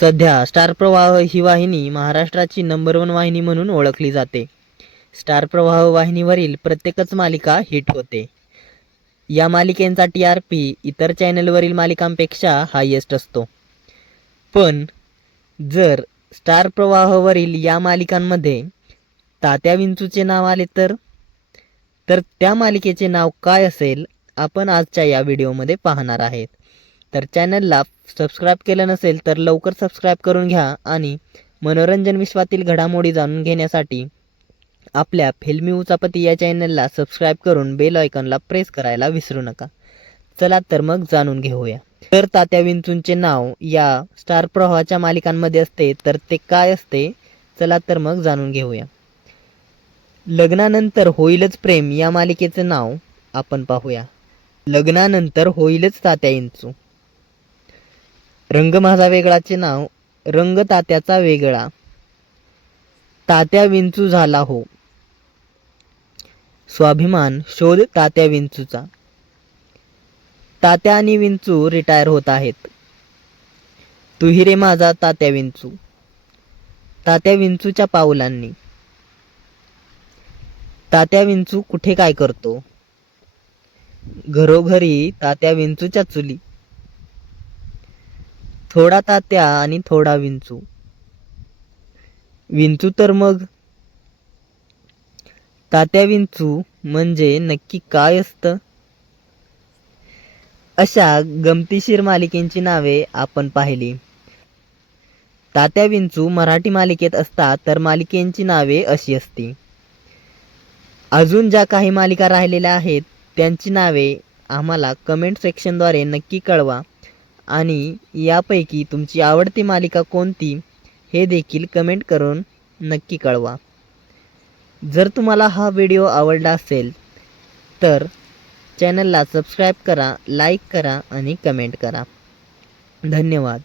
सध्या स्टार प्रवाह ही वाहिनी महाराष्ट्राची नंबर वन वाहिनी म्हणून ओळखली जाते. स्टार प्रवाह वाहिनीवरील प्रत्येकच मालिका हिट होते. या मालिकेंचा टी आर पी इतर चॅनलवरील मालिकांपेक्षा हायेस्ट असतो. पण जर स्टार प्रवाहवरील या मालिकांमध्ये तात्या विंचूचे नाव आले तर? तर त्या मालिकेचे नाव काय असेल आपण आजच्या या व्हिडिओमध्ये पाहणार आहेत. तर चॅनलला सबस्क्राईब केलं नसेल तर लवकर सबस्क्राईब करून घ्या आणि मनोरंजन विश्वातील घडामोडी जाणून घेण्यासाठी आपल्या फिल्मी उचापती या चॅनलला सबस्क्राईब करून बेल आयकॉनला प्रेस करायला विसरू नका. चला तर मग जाणून घेऊया. तर तात्या विंचूंचे नाव या स्टार प्रवाहाच्या मालिकांमध्ये असते तर ते काय असते? चला तर मग जाणून घेऊया. लग्नानंतर होईलच प्रेम या मालिकेचं नाव आपण पाहूया. लग्नानंतर होईलच तात्या विंचू. रंग माझा वेगळाचे नाव रंग तात्याचा वेगळा. तात्या विंचू झाला हो. स्वाभिमान शोध तात्या विंचूचा. तात्या आणि विंचू रिटायर होत आहेत. तुही रे माझा तात्या विंचू. तात्या विंचूच्या पाऊलांनी तात्या विंचू कुठे काय करतो? घरोघरी तात्या विंचूच्या चुली. थोडा तात्या आणि थोडा विंचू. विंचू तर मग? तात्या विंचू म्हणजे नक्की काय असतं? अशा गमतीशीर मालिकेंची नावे आपण पाहिली. तात्या विंचू मराठी मालिकेत असतात तर मालिकेंची नावे अशी असती. अजून ज्या काही मालिका राहिलेल्या आहेत त्यांची नावे आम्हाला कमेंट सेक्शनद्वारे नक्की कळवा. आणि यापैकी तुमची आवडती मालिका कोणती हे देखील कमेंट करून नक्की कळवा. जर तुम्हाला हा व्हिडिओ आवडला असेल तर चॅनलला सबस्क्राईब करा लाईक करा आणि कमेंट करा. धन्यवाद.